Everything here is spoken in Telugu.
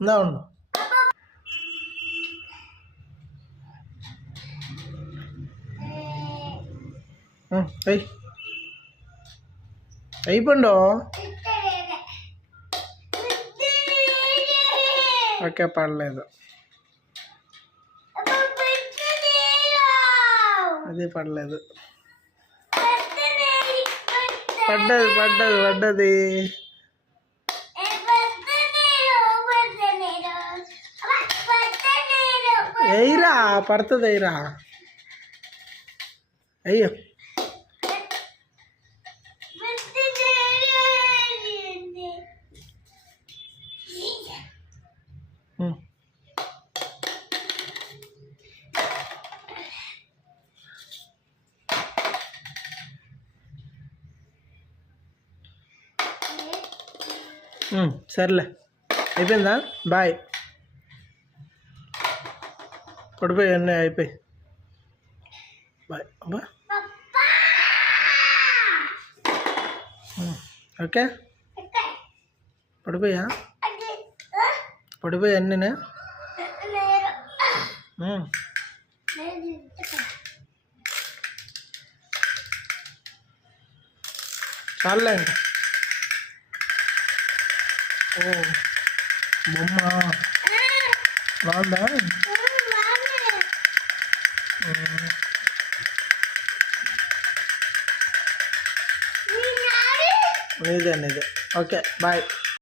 ఇందా ఉండు ఉమ్, అయ్యి అయిపోండు ఓకే పడలేదు అది పడలేదు పడ్డది పడ్డది ఎయిరా పడుతుంది ఎయిరా. అయ్యో. సర్లే. అయిపోయిందా? బాయ్. పడిపోయి అన్నీ అయిపోయి. బాయ్. అబ్బా. ఓకే? పడిపోయా? పడిపోయి అన్నీనే? ఉమ్, ఇంకా. ఓ బొమ్మ. బాగుందా? నీదే నీదే ఓకే బాయ్